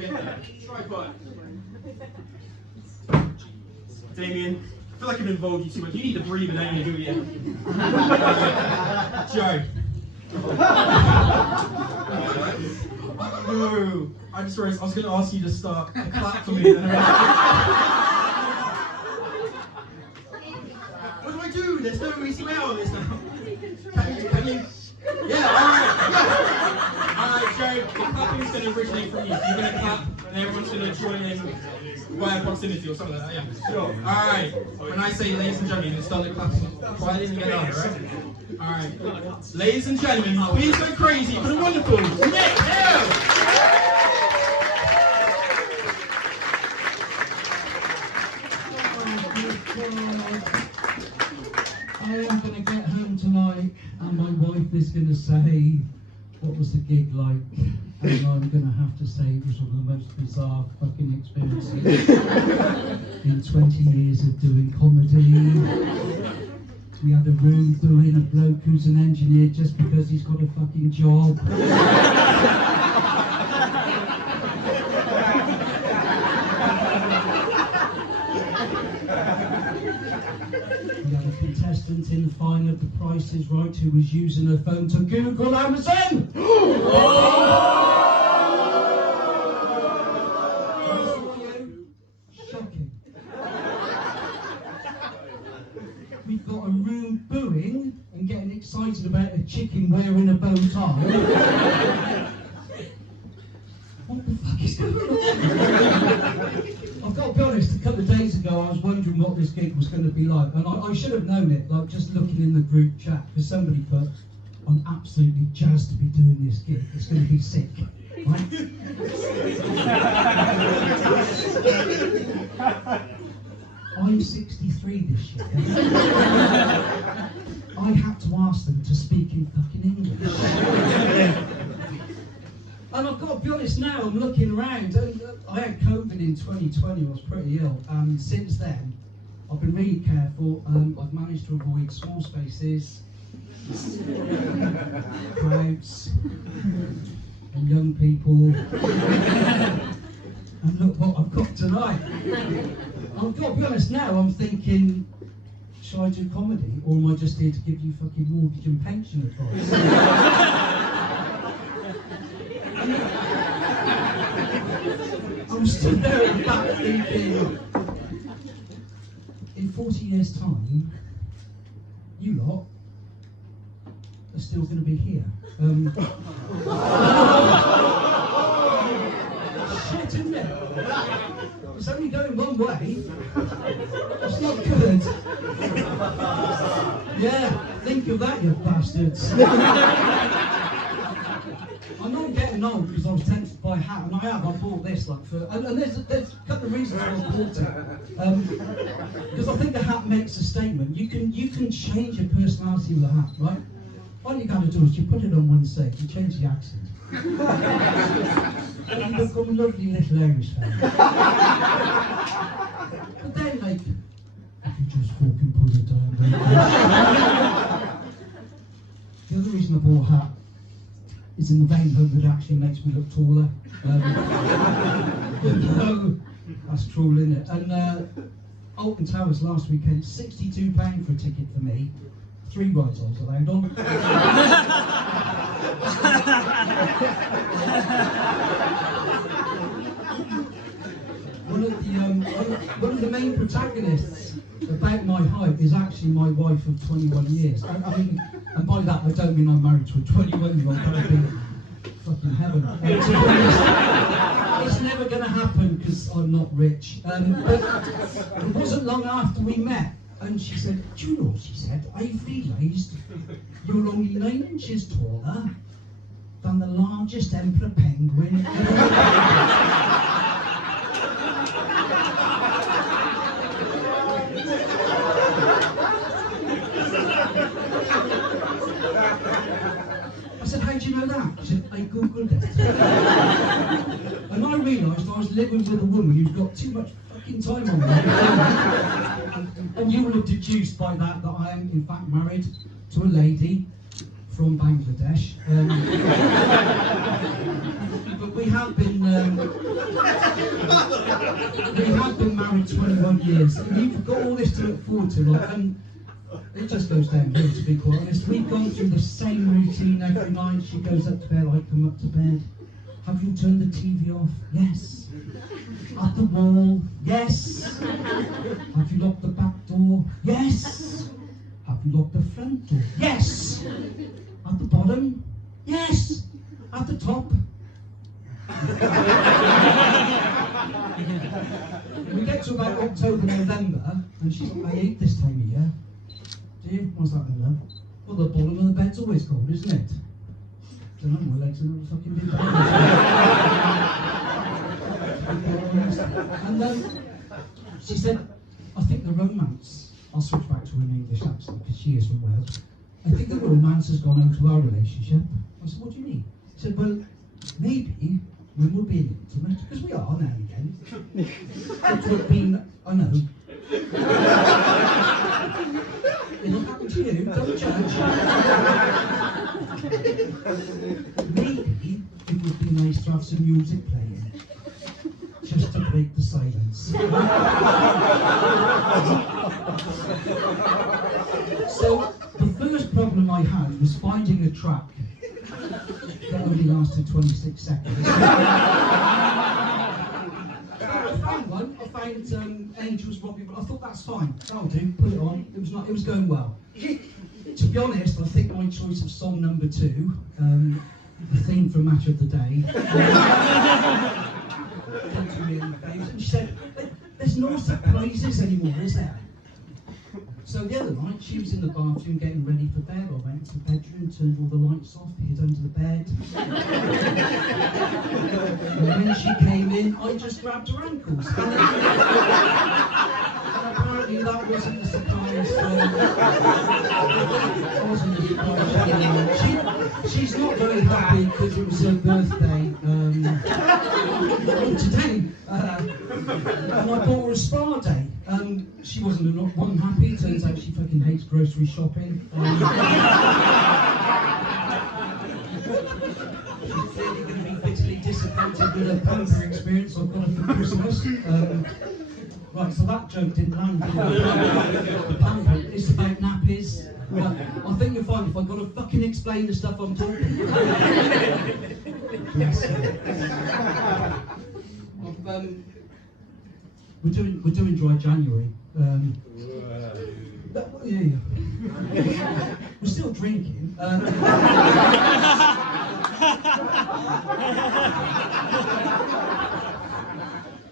to get there. Tripod. Damien, I feel like I've involved you too much. You need to breathe and only do it. Joe. No, I just realized I was going to ask you to start a clap for me. What do I do? There's no easy way out of this now. Can you? Yeah, alright. Alright, Joe, the clapping is going to originate from you. So you're going to clap and everyone's going to join in via proximity or something like that, yeah. Sure. Alright, when I say ladies and gentlemen, you start the clapping quietly and get louder, right? Alright. Ladies and gentlemen, please go crazy for the wonderful Nick Hill! I am going to get home tonight and my wife is going to say, what was the gig like? And I'm going to have to say it was one of the most bizarre fucking experiences in 20 years of doing comedy. We had a room doing a bloke who's an engineer just because he's got a fucking job. We had a contestant in the final of The Price is Right who was using her phone to Google Amazon. Shocking. We've got a room booing and getting excited about a chicken wearing a bow tie. What the fuck is going on? I've got to be honest, a couple of days ago I was wondering what this gig was going to be like, and I should have known it, like just looking in the group chat, because somebody put, I'm absolutely jazzed to be doing this gig, it's going to be sick. Right? I'm 63 this year. I had to ask them to speak in fucking English. And I've got to be honest now, I'm looking around, and I had COVID in 2020, I was pretty ill, and since then, I've been really careful, I've managed to avoid small spaces, crowds, and young people, and look what I've got tonight. I've got to be honest now, I'm thinking, shall I do comedy, or am I just here to give you fucking mortgage and pension advice? I'm stood there at the back thinking, in 40 years' time, you lot are still going to be here. Shit, isn't it? It's only going one way. It's not good. Yeah, think of that, you bastards. I'm not getting old because I was tempted to buy a hat, and I bought this like for, and there's a couple of reasons why I bought it. Because I think the hat makes a statement. You can change your personality with a hat, right? All you got to do is you put it on one side, you change the accent. And you become a lovely little Irish fan. But then, like, if you just fucking put it down. The other reason I bought a hat is in the main hope that it actually makes me look taller. No, that's cruel, isn't it? And Alton Towers last weekend, £62 for a ticket for me. 3 rides I was allowed on. One of the main protagonists about my height is actually my wife of 21 years. I mean, and by that I don't mean I'm married to a 21-year-old, that would be fucking heaven. To be honest, it's never going to happen because I'm not rich. But it wasn't long after we met, and she said, do you know what she said? I've realised you're only 9 inches taller than the largest emperor penguin ever. I said, how do you know that? She said, I googled it. And I realised I was living with a woman who's got too much fucking time on me. And you will have deduced by that that I am in fact married to a lady from Bangladesh. But we have been We have been married 21 years, and you've got all this to look forward to, like, and it just goes downhill, to be quite honest. We've gone through the same routine every night. She goes up to bed, I come up to bed. Have you turned the TV off? Yes. At the wall? Yes. Have you locked the back door? Yes. Have you locked the front door? Yes. At the bottom? Yes. At the top? We get to about October, November, and she's like, I hate this time of year. Do you? What's that, my love? Well, the bottom of the bed's always cold, isn't it? I don't know, my legs are not fucking big. And she said, I think the romance, I'll switch back to an English accent because she is from Wales. I think the romance has gone out of our relationship. I said, what do you mean? She said, well, maybe when we're being intimate, because we are now and again, it would have been, I know. It'll happen to you, don't judge. Maybe it would be nice to have some music playing, just to break the silence. So, the first problem I had was finding a track that only lasted 26 seconds. I found one. I found Angels Robbie, but I thought that's fine. That'll do. Put it on. It was going well. To be honest, I think my choice of song number 2, the theme for Match of the Day, came to me in the face, and she said, "There's no surprises anymore, is there?" So the other night, she was in the bathroom getting ready for bed. I went to the bedroom, turned all the lights off, hid under the bed. And when she came in, I just grabbed her ankles. And apparently that wasn't a surprise. It wasn't a surprise. She's not very happy because it was her birthday today. And I bought her a spa day. She wasn't one happy. Turns out she fucking hates grocery shopping. She's clearly going to be bitterly disappointed with her pamper experience I've got her for Christmas. Right, so that joke didn't land. The pamper is about nappies. I think you'll find if I've got to fucking explain the stuff I'm talking about. Yes. We're doing dry January. Yeah. We're still drinking.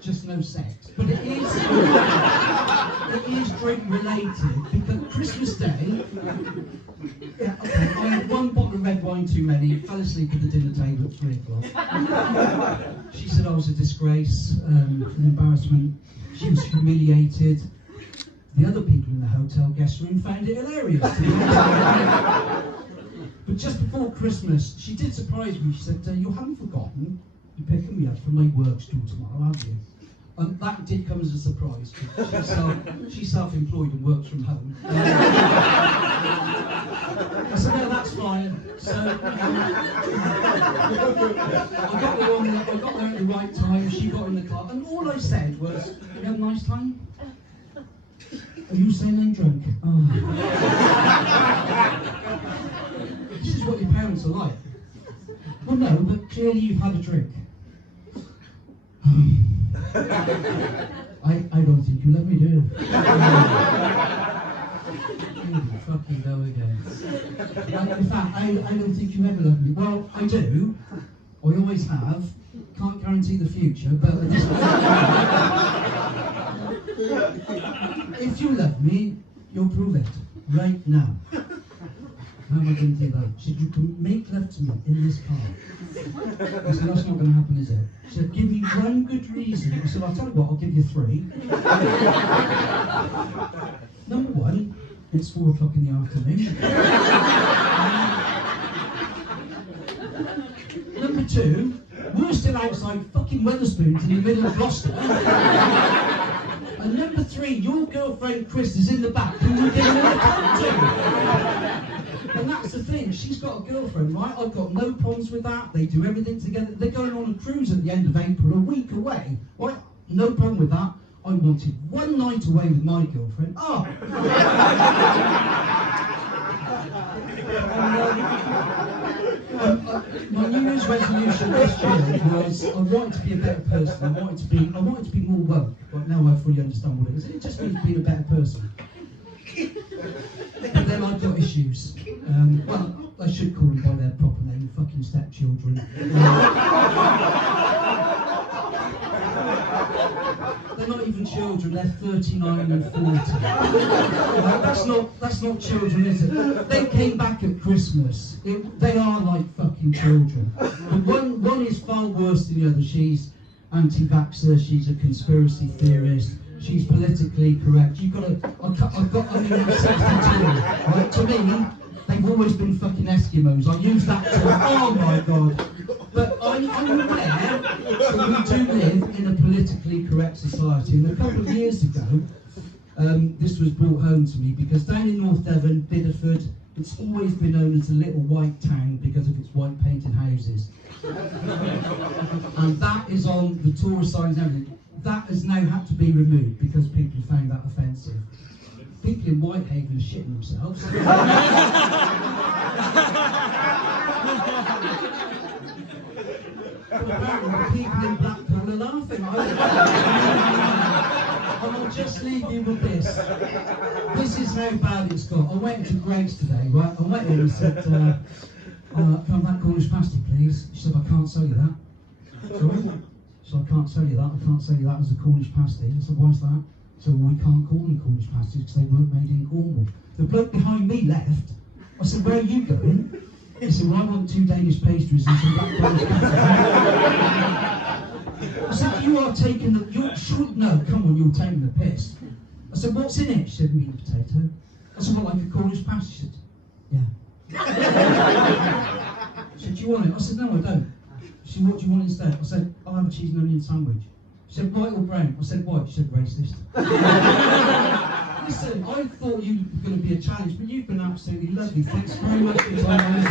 Just no sex, but it is drink related because Christmas Day. Yeah, okay, I had one bottle of red wine too many. Fell asleep at the dinner table at 3 o'clock. She said I was a disgrace, an embarrassment. She was humiliated. The other people in the hotel guest room found it hilarious. But just before Christmas, she did surprise me. She said, "You haven't forgotten you're picking me up from my work stool tomorrow, have you?" And that did come as a surprise. She's self-employed and works from home. I said, "No, that's fine." So I got there at the right time. She got in the car, and all I said was, "You have a nice time?" "Are you saying I'm drunk?" "Oh." "This is what your parents are like." "Well, no, but clearly you've had a drink." I don't think you let me do it. Fucking go again. In fact, I don't think you ever let me. Well, I do. I always have. Can't guarantee the future, but at this point, if you love me, you'll prove it right now. How am I going to do that? She said, "You can make love to me in this car." I said, "That's not going to happen, is it?" She said, "Give me one good reason." I said, "I'll tell you what, I'll give you 3. Number 1, it's 4 o'clock in the afternoon. Number 2, we're still outside fucking Wetherspoons in the middle of Gloucester. And number 3, your girlfriend Chris is in the back and we're getting in the car too. And that's the thing, she's got a girlfriend, right? I've got no problems with that. They do everything together. They're going on a cruise at the end of April, a week away. Right? no problem with that. I wanted one night away with my girlfriend. Oh! My New Year's resolution this year was I wanted to be a better person. I wanted to be more woke. But now I fully understand what it is. It just means being a better person. But then I've got issues. Well, I should call them by their proper name, fucking stepchildren. They're not even children, they're 39 and 40. That's not children, is it? They came back at Christmas. They are like fucking children. But one is far worse than the other. She's anti-vaxxer, she's a conspiracy theorist, she's politically correct. I'm 62. Right? To me, they've always been fucking Eskimos. I use that term, oh my god. But I'm aware that we do live in a politically correct society. And a couple of years ago, this was brought home to me because down in North Devon, Bideford, it's always been known as a little white town because of its white painted houses. And that is on the tourist signs and everything. That has now had to be removed because people found that offensive. People in Whitehaven are shitting themselves. Apparently the people in Blackpool are laughing. And I'll just leave you with this. This is how bad it's got. I went to Greg's today, right? I went in and said, can I have that Cornish pasty, please? She said, I can't sell you that. Sorry? So I can't sell you that. I can't sell you that as a Cornish pasty. I said, why's that? So we can't call them Cornish pasties because they weren't made in Cornwall. The bloke behind me left. I said, where are you going? He said, well, I want 2 Danish pastries and some black Cornish pasties. I said, you are taking the, no, come on, you're taking the piss. I said, what's in it? She said, meat and potato. I said, well, like a Cornish pasty? She said, yeah. She said, do you want it? I said, no, I don't. She said, what do you want instead? I said, I'll have a cheese and onion sandwich. She said, white or brown? I said, white. She said, racist. Listen, I thought you were going to be a challenge, but you've been absolutely lovely. Thanks very much for your time.